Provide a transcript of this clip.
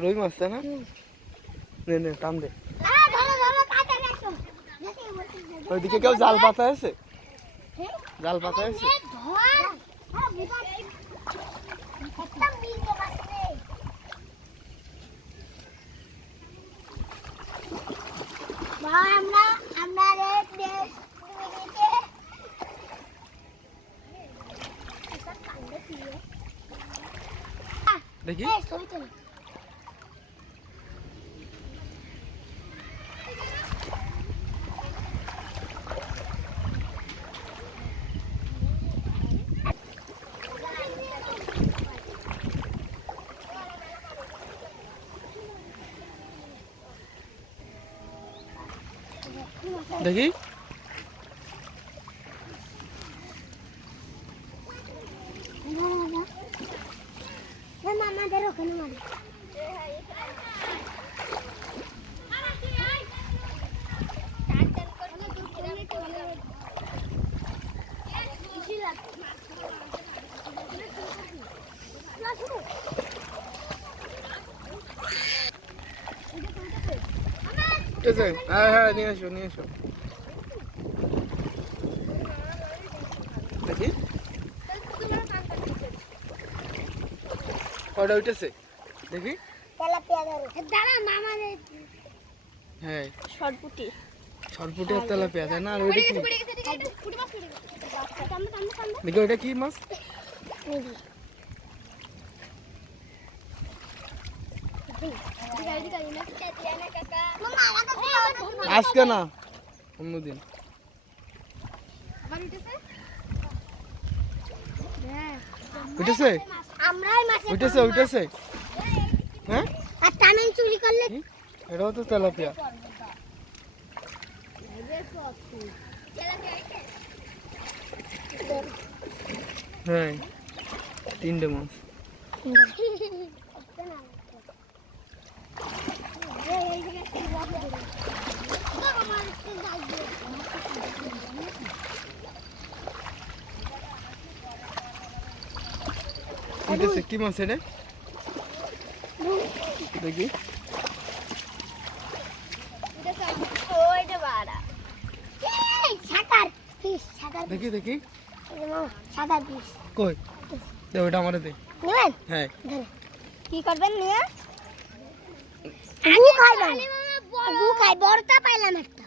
রুই মাছ না নে নে টান দে ওইদিকে কেউ জাল পাতা আছে জাল পাতা আছে দেখি দেখি আমাদের ওখানে মানে হ্যাঁ নিয়ে এসো দেখি ওটা উঠেছে দেখি হ্যাঁ শর্টপুটি আর তেলাপিয়া তাই না আর ওইটা কি দেখি ওইটা কি মাছ আজকে না অন্যদিন উঠেছে উঠেছে হ্যাঁ আর টামেন চুরি করলে এটাও তো তেলাপিয়া হ্যাঁ 3টে মাছ উঠেছে কি মাছ এটা দেখি দেখি দেখি কই দে ওটা আমারে দে হ্যাঁ কি করবেন নিয়ে গু খাই বড়টা পাইলাম একটা